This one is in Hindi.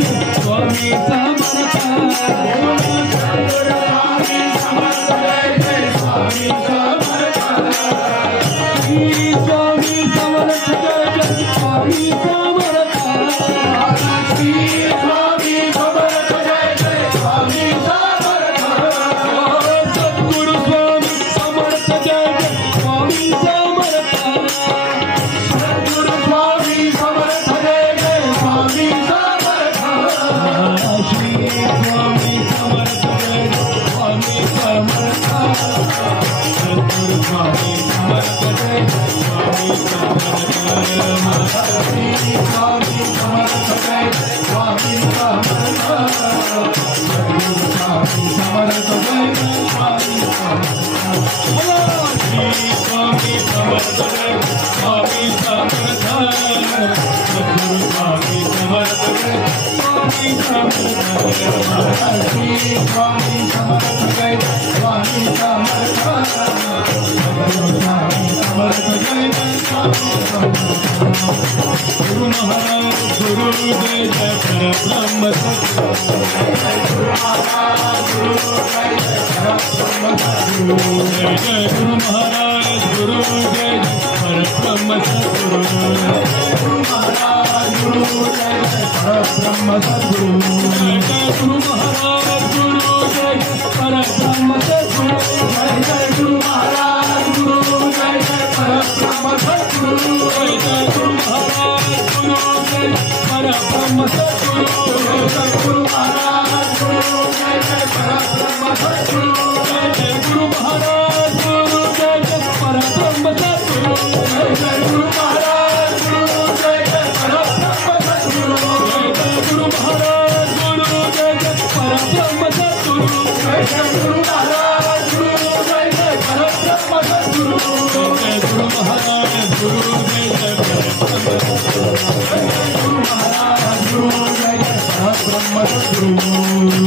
स्वामी समर्थ गुरु महाराज गुरु जय जय परब्रह्म जय जय गुरु महाराज गुरु जय जय परब्रह्म सद्गुरु गुरु महाराज गुरु जय जय परब्रह्म सद्गुरु जय जय गुरु महाराज गुरु जय जय परब्रह्म सद्गुरु जय जय गुरु महाराज गुरु जय जय परब्रह्म सद्गुरु जय जय गुरु महाराज गुरु जय परब्रह्म सद्गुरु जय जय गुरु महाराज गुरु जय जय परब्रह्म सद्गुरु जय जय गुरु महाराज गुरु जय जय परब्रह्म सद्गुरु जय जय गुरु महाराज गुरु जय जय परब्रह्म सद्गुरु जय जय गुरु महाराज गुरु जय जय परब्रह्म सद्गुरु जय जय गुरु महाराज गुरु जय जय परब्रह्म सद्गुरु जय जय गुरु महाराज गुरु जय जय परब्रह्म सद्गुरु